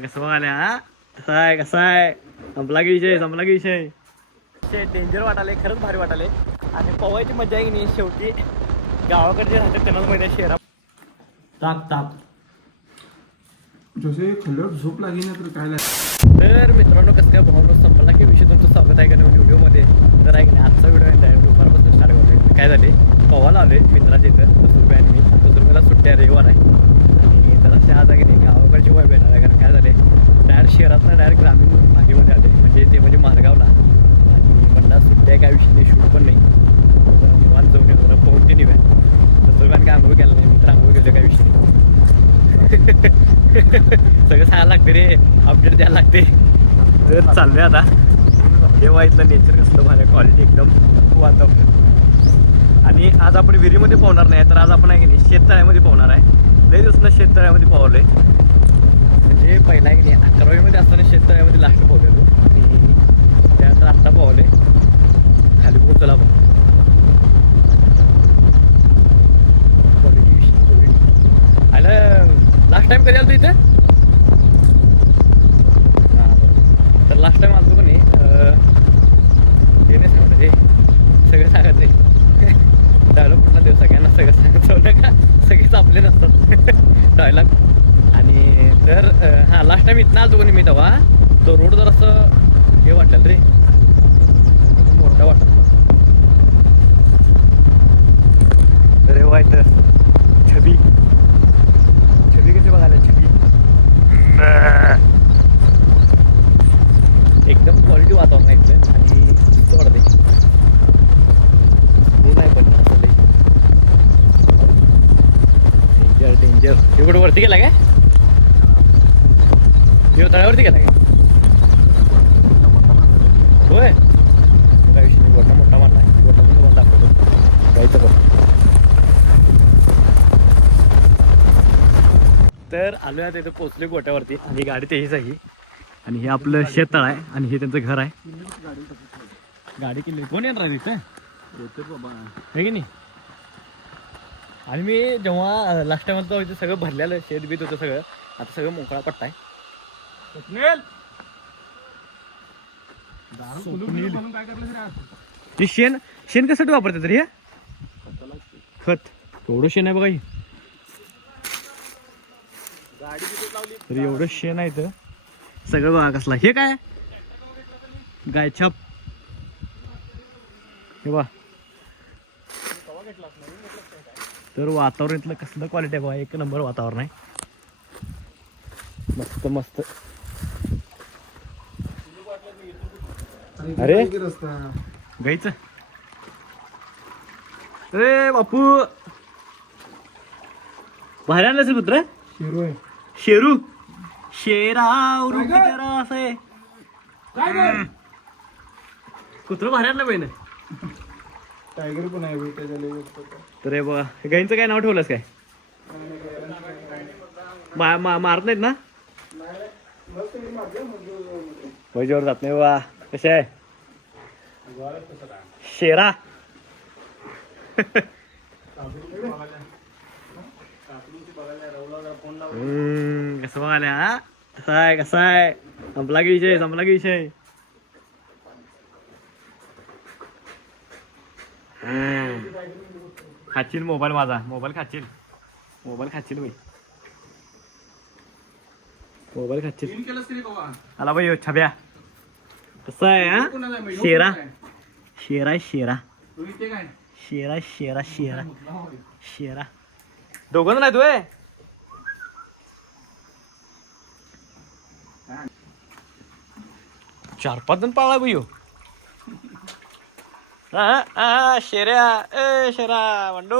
कसं बघाल्या हा कसा आहे संपला की विषय डेंजर वाटाले खरंच भारी वाटाले आणि पवायची मजा आहे की नाही शेवटी गावाकडचे राहतात त्यांनाच माहिती आहे शहरात ताप जसे खाल्ल्यावर झोप लागेल ना तर काय तर मित्रांनो कसं काय भावनो संपला की विषय तुमचं स्वागत आहे का नवीन व्हिडिओमध्ये तर आहे की नाही आजचा व्हिडिओ आहे दुपारपासून स्टार्ट करतोय काय झाले पवायला आलोय मित्राच्या इथं 10 रुपये आणि मी 10 रुपयाला सुट्ट्या रविवार आहे आणि तर असे आज आहे की नाही गावाकडची वाईब येणार आहे कारण काय झाले डायरेक्ट शहरातनं डायरेक्ट ग्रामीण भागीमध्ये आले म्हणजे ते म्हणजे मारगावला आणि म्हणला सुट्ट्या काय विषय नाही शूट पण नाही निवांत जाऊन येतो जरा फोन ते निघाय 10 रुपयाने काय आंघोळ केला नाही मित्र आंघोळ केलं काय विषय नाही सगळं सांगायला लागते रे अपडेट द्यायला लागते तर चाललंय आता तेव्हा इथलं नेचर कसलं भारी क्वालिटी एकदम वातावरण आणि आज आपण विहिरीमध्ये पोहणार नाही तर आज आपण आहे की नाही शेततळ्यामध्ये पोहणार आहे लई दिवसानं शेततळ्यामध्ये पोहलोय म्हणजे पहिला आहे की नाही 11वीमध्ये असताना शेततळ्यामध्ये लास्ट पोहलेलो आणि त्यानंतर आत्ता पोहले खाली पोहोचला आपण आला लास्ट टाइम कधी आलो इथे तर लास्ट टाइम आलो का नाही ते नाही सांगत हे सगळं सांगत नाही डायलॉग कुठला देऊ सगळ्यांना सगळं सांगत जाऊ नका सगळेच आपले नसतात डायलॉग आणि तर हां लास्ट टाइम इथनं आलो का नाही मी तेव्हा तो रोड जर असं हे वाटलं रे मोठा वाटत अरे वाईट छबी कशी बघायला छबी एकदम क्वालिटी वातावरण आहे इथलं आणि मस्त वाटते हे नाही पण डेंजर हे कुठं वरती गेला काय हे तळ्यावरती गेला काय होय काय विषय नाही गोटा मोठा मारला आहे गोटा पण तुम्हाला दाखवतो जायचं बघ तर आलो आहे तिथं पोचले गोट्यावरती आणि गाडी तेच आहे आणि हे आपलं शेततळ आहे आणि हे त्यांचं घर आहे गाडी किल्ली कोण येणार आहे तिथं येतो बाबा आहे की नाही आणि मी जेव्हा लास्ट टाइम होतं इथं सगळं भरलेलं शेत बीत होतं सगळं आता सगळं मोकळा पट्टा आहे ते शेण कशासाठी वापरतात रे खत एवढं शेण आहे बघा ही तर एवढं शेण आहे तर सगळं बघा कसला हे काय गायछाप हे बा तर वातावरण इथलं कसलं क्वालिटी आहे बघा एक नंबर वातावरण आहे मस्त मस्त अरे गाईच अरे बापू बाहेर आणलं पुत्र शेरू आहे शेरू शेराव असं आहे कुत्र बाहेर आणलं बहिण टायगर पण आहे त्याच्या तर हे बघा गाईंचं काय नाव ठेवलंस काय मारत नाहीत ना जोर जात नाही वा कसे आहे शेरा कसं बघाल्या हा कसा आहे संपला की विषय खाशील मोबाईल माझा मोबाईल खाशील भाई मोबाईल खाशील आला भाई छब्या कसं आहे हा शेरा दोघं नाही तू 4-5 जण पाळला भाई शेरा वंडू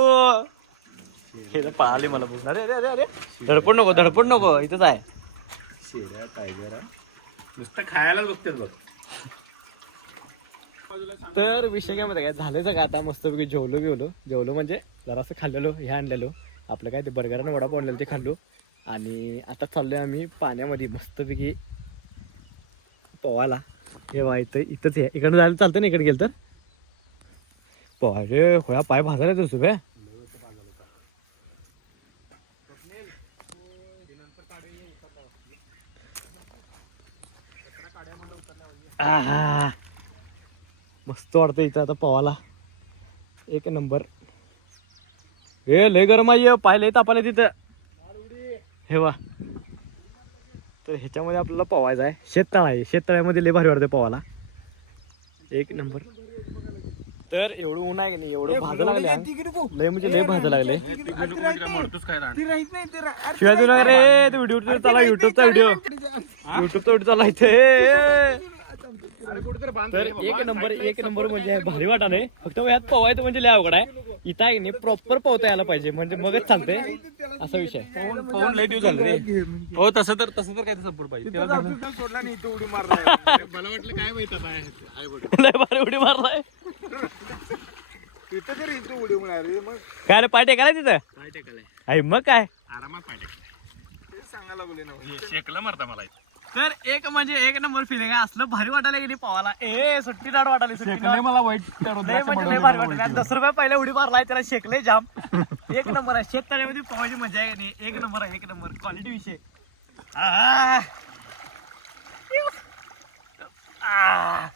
हे पळाले मला बघ अरे अरे अरे धडपड नको इथंच आहे शेऱ्या टायगर नुसतं खायलाच बघतेच बघ तर विषय काय माहिती काय झालं सगळं आता मस्तपैकी जेवलो म्हणजे जरासं खाल्लेलो हे आणलेलो आपलं काय ते बर्गरनं वडापाव आणलेलं ते खाल्लो आणि आता चाललोय आम्ही पाण्यामध्ये मस्तपैकी पोवायला हे व्हायचं इथंच आहे इकडं जायला चालतं ना इकडे गेलं तर पोहायचे होया पाय भाजायला तर सुबे आहा. मस्त वाटतं इथं आता पवाला. एक नंबर. हे लय गरम आहे पाय लय तापाले तिथं. हे वा. तर ह्याच्यामध्ये आपल्याला पवायचं आहे. शेततळ आहे. शेततळ्यामध्ये लय भारी वाटतं पवाला. एक नंबर. तर एवढं ऊन आहे की नाही एवढं भाजं लागले लय म्हणजे लय भाजं लागले. शिवाय तू नका रे व्हिडिओ चाला युट्यूबचा व्हिडिओ चाला इथे. तर एक नंबर म्हणजे भारी वाटाने. फक्त यात पवायचं म्हणजे लय अवघड आहे. इथं आहे नाही प्रॉपर पवता यायला पाहिजे म्हणजे मगच चालते असा विषय. पाहून लय दिवस झाले रे. हो तसं तर काय सपोर्ट पाहिजे. सोडला नाही तो उडी मारला. मला वाटलं काय माहित लय भारी उडी मारलाय. तिथं तरी इथं उडी मारणार रे मग काय रे पाय टेकायला तिथं काय टेकलंय आई मग काय आरामात पाय ते सांगायला बोले ना. शेकलं मारता मला. तर एक म्हणजे एक नंबर फिलिंग आहे. असलं भारी वाटायला गेली पवाला. सुट्टी दाड वाटाली सुट्टी मला वाईट म्हणजे लय भारी वाटलं. 10 रुपये पहिल्या उडी मारलाय त्याला शेकले जाम. एक नंबर आहे. शेततळ्यामध्ये पवायची मजा आहे नाही. एक नंबर आहे. एक नंबर क्वालिटी विषय. आह. आह.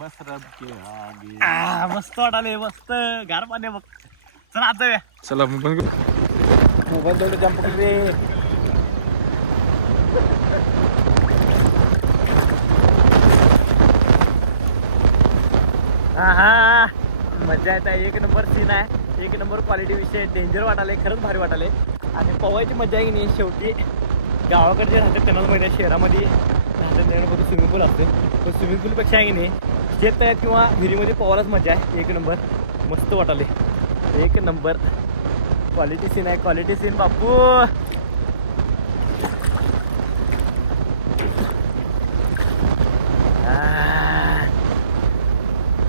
बस रब के आगे. मस्त वाटाले मस्त गार पाणी बघ. चला आता जाऊया. चला मी पण मोबाईल दोन जंप रे. हा मजा येत आहे. एक नंबर सीन आहे. एक नंबर क्वालिटी विषय. डेंजर वाटाले खरंच भारी वाटाले. आणि पवायची मजा आहे की नाही शेवटी गावाकडे जे राहतात त्यांना माहिती आहे. शहरामध्ये राहतात त्यांना स्विमिंग पूल असते. तर स्विमिंग पूलपेक्षा आहे की नाही शेत किंवा विहिरीमध्ये पवायलाच मजा आहे. एक नंबर मस्त वाटाले. एक नंबर क्वालिटी सीन आहे. क्वालिटी सीन बापू.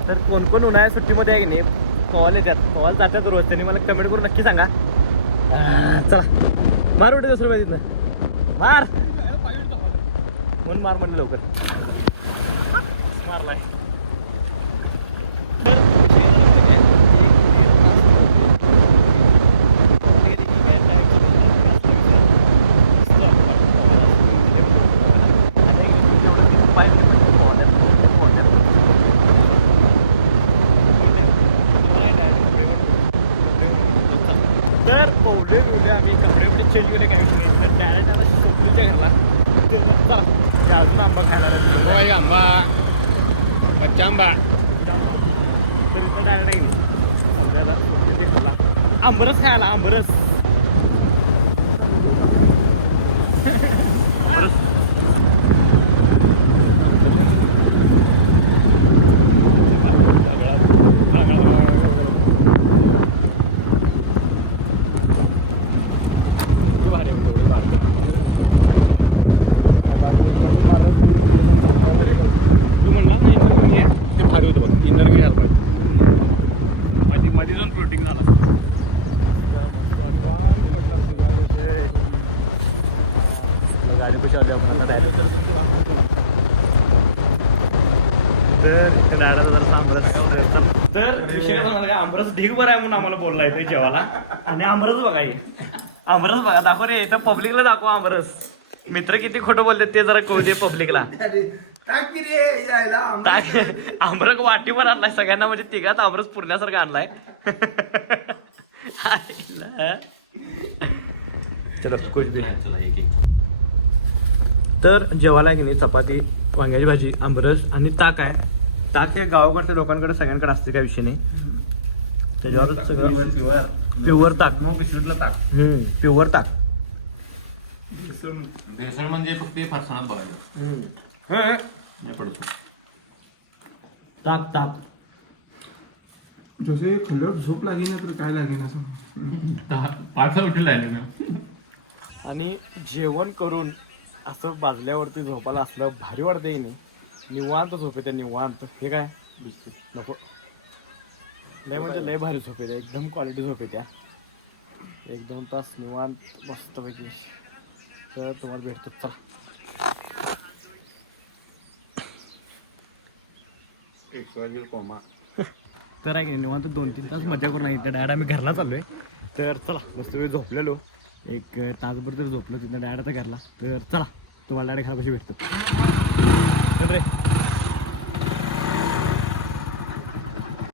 तर कोण कोण उन्हाळ्या सुट्टीमध्ये आहे की नाही पवाल येतात पवाल जातात रोज. त्यांनी मला कमेंट करून नक्की सांगा. चला मार उठे 10 रुपये तिथनं मार म्हणून मार म्हणलं लवकर मारलाय. तर पवले बिवले आम्ही कपडे चेंज केले काही तर डायरेक्ट आता शोपलीच्या घरला. चला ते अजून आंबा खायला होय आंबा कच्चा आंबा. तर इथं डायरेक्ट घरला आंबरस खायला. आंबरस गाडी कशी आली आपण आता डायरेक्ट. तर डायरेक्ट जरा आंबरस. तर विषय आंबरस ढीग बरं आहे म्हणून आम्हाला बोलला येते जेवायला. आणि आंबरस बघा आंबरस बघा दाखव रे. इथं पब्लिकला दाखव आंबरस. मित्र किती खोटं बोलतात ते जरा कळू दे पब्लिकला. आंबरस वाटीवर आणलाय सगळ्यांना म्हणजे तिघात आंबरस पुरण्यासारखा आणलाय. चला कुछ भी. तर जेवायला की नाही चपाती वांग्याची भाजी आंबरस आणि ताक आहे. ताक हे गावाकडच्या लोकांकडे सगळ्यांकडे असते काय विषय नाही. त्याच्यावरच सगळं प्युअर ताक. मग बिस्कुटला ताक. प्युअर ताक. भेसळ म्हणजे फक्त फरसाणात बघायचं पडतो. ताक ताक जसे खाल्ल्यावर झोप लागेल ना तर काय लागेल असं. 5 उठले आहे ना. आणि जेवण करून असं बाजल्यावरती झोपायला असलं भारी वाटतं की नाही. निवांत झोप येते निवांत. हे काय नको लय म्हणजे लय भारी झोप येते. एकदम क्वालिटी झोप येत्या. 1-2 तास निवांत मस्तपैकी. तर तुम्हाला भेटतो चला. तर आहे की नाही निवांत 2-3 तास मजा करून नाही. डायरेक्ट आम्ही घरला चाललोय. तर चला मस्त वेळ झोपलेलो. एक तासभर तरी झोपलो तिथं डायरेक्ट घरला. तर चला तुम्हाला डायरेक्ट घरापाशी भेटतो चल रे